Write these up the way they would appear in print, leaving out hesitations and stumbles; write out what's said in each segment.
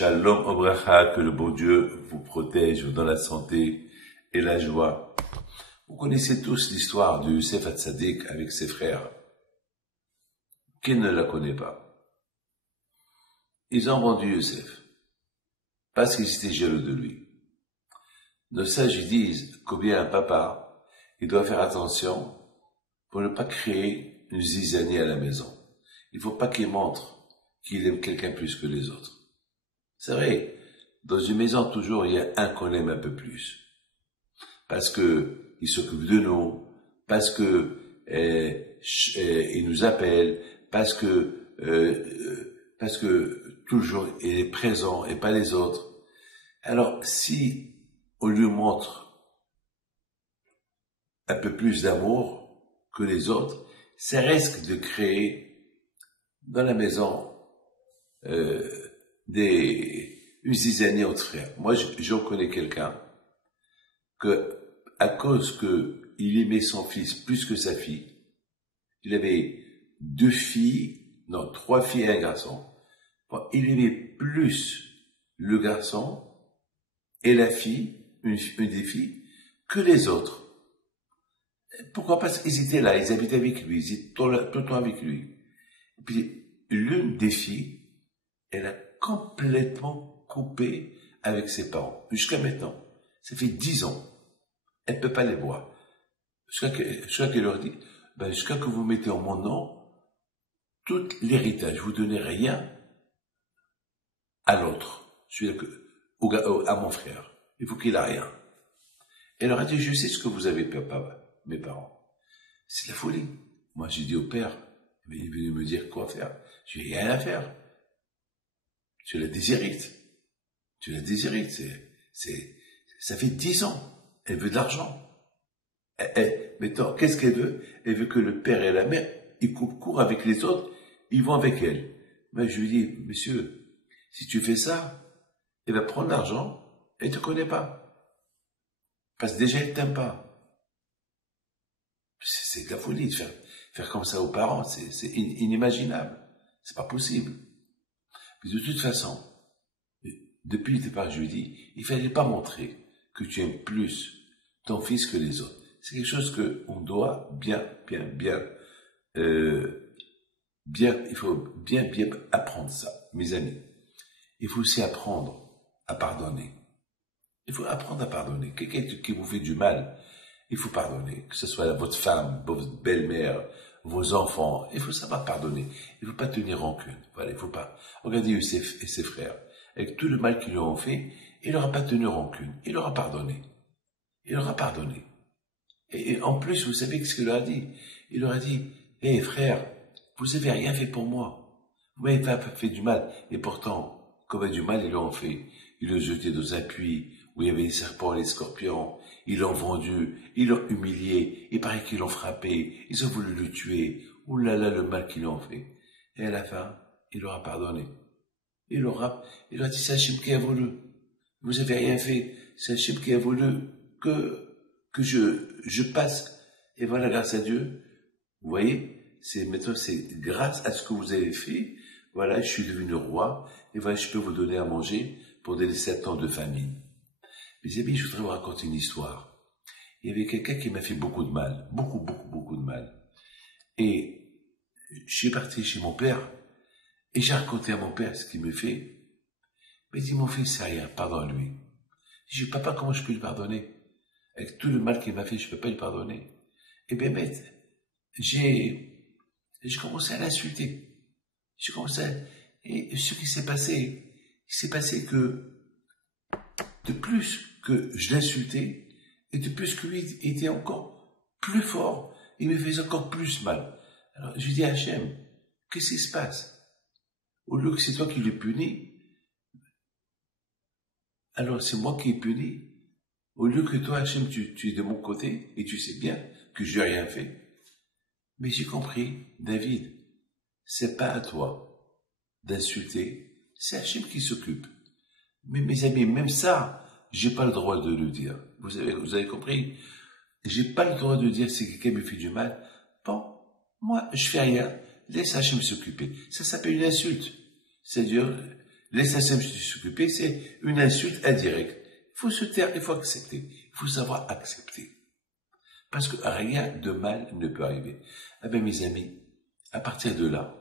Shalom Obracha, que le bon Dieu vous protège, vous donne la santé et la joie. Vous connaissez tous l'histoire de Youssef Hatzadik avec ses frères. Qui ne la connaît pas? Ils ont vendu Youssef parce qu'ils étaient jaloux de lui. Nos sages disent combien un papa, il doit faire attention pour ne pas créer une zizanie à la maison. Il ne faut pas qu'il montre qu'il aime quelqu'un plus que les autres. C'est vrai, dans une maison, toujours, il y a un qu'on aime un peu plus. Parce que il s'occupe de nous, parce que il nous appelle, parce que toujours il est présent et pas les autres. Alors, si on lui montre un peu plus d'amour que les autres, ça risque de créer dans la maison une zizanie entre frères. Moi, j'en connais quelqu'un que, à cause que il aimait son fils plus que sa fille, il avait trois filles et un garçon. Bon, il aimait plus le garçon et la fille, une des filles, que les autres. Pourquoi? Parce qu'ils étaient là, ils habitaient avec lui, ils étaient tout le temps avec lui. Et puis, l'une des filles, elle a complètement coupé avec ses parents. Jusqu'à maintenant. Ça fait 10 ans. Elle ne peut pas les voir. Jusqu'à qu'elle leur dit, jusqu'à que vous mettez en mon nom tout l'héritage. Vous donnez rien à l'autre. À mon frère. Il faut qu'il ait rien. Elle leur a dit, je sais ce que vous avez, papa, mes parents. C'est la folie. Moi, j'ai dit au père, mais il est venu me dire quoi faire. Je n'ai rien à faire. Tu la déshérites. Ça fait 10 ans. Elle veut de l'argent. Maintenant, qu'est-ce qu'elle veut? Elle veut que le père et la mère, ils coupent court avec les autres, ils vont avec elle. Mais je lui dis, monsieur, si tu fais ça, elle va prendre l'argent, elle ne te connaît pas. Parce que déjà, elle ne t'aime pas. C'est de la folie de faire comme ça aux parents, c'est inimaginable. C'est pas possible. Mais de toute façon, depuis le départ, je lui dis, il fallait pas montrer que tu aimes plus ton fils que les autres. C'est quelque chose que on doit il faut bien apprendre ça, mes amis. Il faut aussi apprendre à pardonner. Il faut apprendre à pardonner. Quelqu'un qui vous fait du mal, il faut pardonner. Que ce soit votre femme, votre belle-mère, vos enfants, il faut savoir pardonner. Il ne faut pas tenir rancune. Voilà, il faut pas. Regardez Youssef et ses frères. Avec tout le mal qu'ils lui ont fait, il n'aura pas tenu rancune. Il aura pardonné. Et en plus, vous savez ce qu'il leur a dit? Il leur a dit, hé frère, vous avez rien fait pour moi. Vous m'avez pas fait du mal. Et pourtant, comme du mal, ils l'ont fait. Ils l'ont jeté dans un puits où il y avait les serpents et les scorpions. Ils l'ont vendu. Ils l'ont humilié. Il paraît qu'ils l'ont frappé. Ils ont voulu le tuer. Ouh là là, le mal qu'ils l'ont fait. Et à la fin, il leur a pardonné. Il leur a dit, c'est Hachem qui a voulu. Vous avez rien fait. C'est Hachem qui a voulu que je passe. Et voilà, grâce à Dieu. Vous voyez, maintenant, c'est grâce à ce que vous avez fait. Voilà, je suis devenu roi. Et voilà, je peux vous donner à manger pour des 7 ans de famine. Mes amis, je voudrais vous raconter une histoire. Il y avait quelqu'un qui m'a fait beaucoup de mal. Beaucoup de mal. Et je suis parti chez mon père. Et j'ai raconté à mon père ce qu'il me fait. Mais il dit, mon fils, c'est rien, pardonne-lui. Je dis, papa, comment je peux lui pardonner? Avec tout le mal qu'il m'a fait, je ne peux pas lui pardonner. Et bien, j'ai commencé à l'insulter. Et ce qui s'est passé, que de plus que je l'insultais, et de plus que lui était encore plus fort, il me faisait encore plus mal. Alors, je lui dis, Hachem, qu'est-ce qui se passe? Au lieu que c'est toi qui le punis, alors c'est moi qui est puni. Au lieu que toi, Hachem, tu es de mon côté, et tu sais bien que je n'ai rien fait. Mais j'ai compris, David, c'est pas à toi d'insulter, c'est Hachem qui s'occupe. Mais mes amis, même ça, j'ai pas le droit de le dire. Vous avez compris? J'ai pas le droit de dire si quelqu'un me fait du mal. Bon, moi, je fais rien. Laisse Hachem s'occuper. Ça s'appelle une insulte. C'est-à-dire, Laissez s'occuper, c'est une insulte indirecte. Il faut se taire, il faut accepter. Il faut savoir accepter. Parce que rien de mal ne peut arriver. Ah ben, mes amis, à partir de là,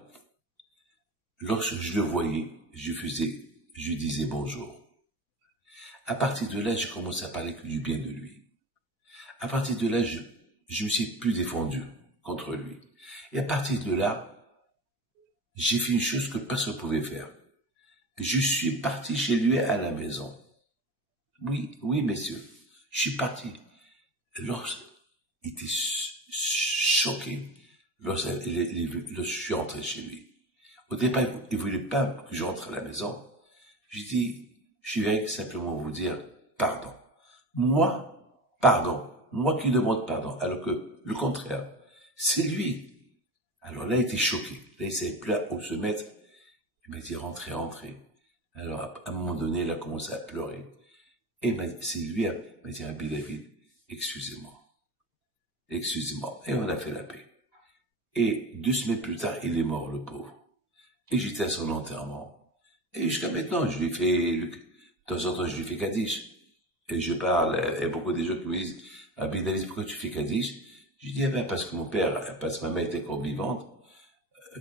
lorsque je le voyais, je lui disais bonjour. À partir de là, j'ai commencé à parler que du bien de lui. À partir de là, je me suis plus défendu contre lui. Et à partir de là, j'ai fait une chose que personne ne pouvait faire. Je suis parti chez lui à la maison. Oui, messieurs. Je suis parti. Lorsqu'il était choqué, lorsque je suis rentré chez lui. Au départ, il ne voulait pas que je rentre à la maison. J'ai dit, je viens simplement vous dire pardon. Pardon. Moi qui demande pardon. Alors que le contraire, c'est lui. Alors là, il était choqué. Là, il ne savait plus où se mettre. Il m'a dit, rentrez. Alors, à un moment donné, il a commencé à pleurer. Et c'est lui qui m'a dit, Rabbi David, excusez-moi. Et on a fait la paix. Et 2 semaines plus tard, il est mort, le pauvre. Et j'étais à son enterrement. Et jusqu'à maintenant, je lui fais, de temps en temps, je lui fais Kaddish. Et je parle, et beaucoup de gens qui me disent, Rabbi David, pourquoi tu fais Kaddish? Je dis, parce que parce que ma mère était encore vivante.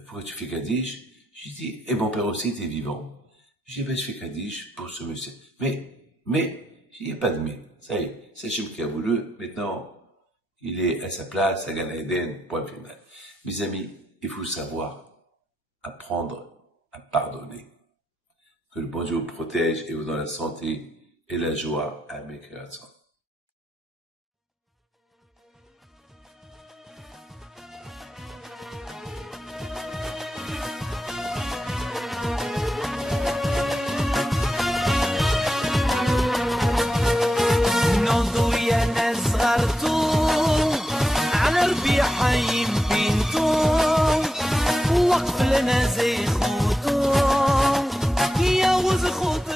Pourquoi tu fais Kaddish? Je dis, et mon père aussi était vivant. Je dis, je fais Kaddish pour ce monsieur. Mais, il n'y a pas de mais. Ça y est, c'est Hachem qui a voulu. Maintenant, il est à sa place, à Gan Eden, point final. Mes amis, il faut savoir apprendre à pardonner. Que le bon Dieu vous protège et vous donne la santé et la joie à mes créations. حيم بنتو وقف لنا زي خوتو يا وز خوت